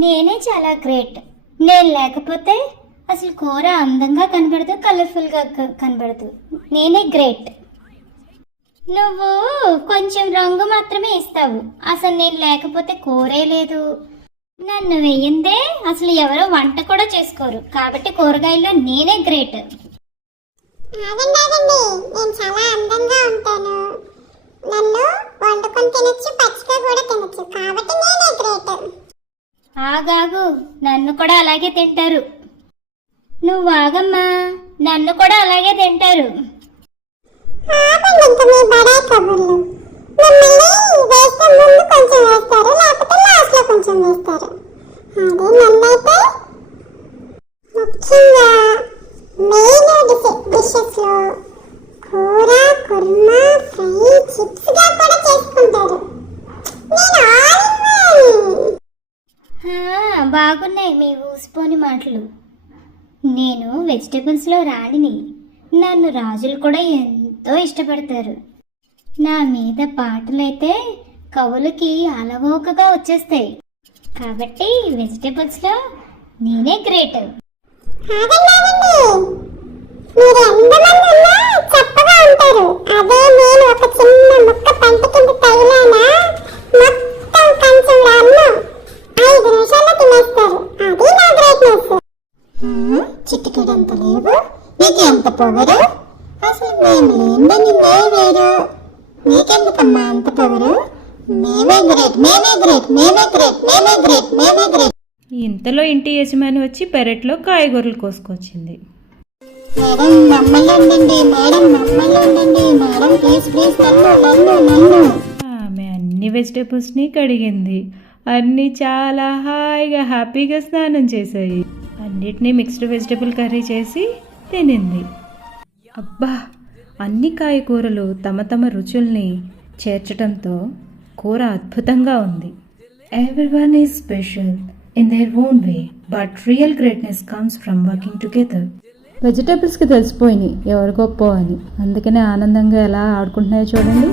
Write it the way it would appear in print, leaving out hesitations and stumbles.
నేనే చాలా గ్రేట్. నేను లేకపోతే అసలు కూర అందంగా కనబడదు, కలర్ఫుల్గా కనబడదు. నేనే గ్రేట్. నువ్వు కొంచెం రంగు మాత్రమే ఇస్తావు. అసలు నేను లేకపోతే కూరే లేదు. నన్ను వెయ్యిందే అసలు ఎవరో వంట కూడా చేసుకోరు. కాబట్టి కూరగాయల్లో నేనే గ్రేట్. ఆగండి ఆగండి, నేను చాలా అందంగా ఉంటాను. నన్ను వండుకొని తినొచ్చు, పచ్చిగా కూడా తినొచ్చు. కాబట్టి నేనే గ్రేట్. ఆగాగు, నన్ను కూడా అలాగే తింటారు. నువ్వు ఆగమ్మా, నన్ను కూడా అలాగే తింటారు. ఆగండి ఇంక మీ బడాయి కబుర్లు. మిమ్మల్ని వేస్తే ముందు కొంచెం వేస్తారు, లేకపోతే లాస్ట్ లో కొంచెం వేస్తారు. అదే నన్నైతే ముఖ్యంగా మెయిన్ డిషెస్ లో కూర, కుర్మా, ఫ్రై, చిప్స్ గా కూడా చేసుకుంటారు. నేను బాగున్నాయి మీ ఊసిపోని మాటలు. నేను వెజిటేబుల్స్లో రాణిని. నన్ను రాజులు కూడా ఎంతో ఇష్టపడతారు. నా మీద పాటలైతే కవులకి అలవోకగా వచ్చేస్తాయి. కాబట్టి వెజిటేబుల్స్లో నేనే గ్రేట్. మీరు ఎంతమంది ఉన్నా చప్పగా ఉంటారు. అదే నేను ఒక చిన్న ముక్క పంట కింద తగిలానా మొత్తం కంచంలో అన్నం 5 నిమిషాల్లో తినేస్తారు. అది నా గ్రేట్నెస్. చిటికెడంత లేవు, నీకు ఎంత పొగరు? అసలు మేము లేదని వేరు, నీకెందుకమ్మా అంత పొగరు? మేమే గ్రేట్, మేమే గ్రేట్, మేమే గ్రేట్, మేమే గ్రేట్, మేమే గ్రేట్. ఇంతలో ఇంటి యజమాని వచ్చి పెరట్లో కాయగూరలు కోసుకొచ్చింది. మేడం మమ్మల్ని ఉండండి, మేడం మమ్మల్ని ఉండండి, మేడం ప్లీజ్ ప్లీజ్ నన్ను. ఆమె అన్ని వెజిటేబుల్స్ని కడిగింది. అన్నీ చాలా హాయిగా హ్యాపీగా స్నానం చేశాయి. అన్నిటినీ మిక్స్డ్ వెజిటేబుల్ కర్రీ చేసి తినింది. అబ్బా, అన్ని కాయగూరలు తమ తమ రుచుల్ని చేర్చడంతో కూర అద్భుతంగా ఉంది. Everyone is special in their own way, but real greatness comes from working together. వెజిటేబుల్స్కి తెలిసిపోయినాయి ఎవరు గొప్ప అని. అందుకనే ఆనందంగా ఎలా ఆడుకుంటున్నాయో చూడండి.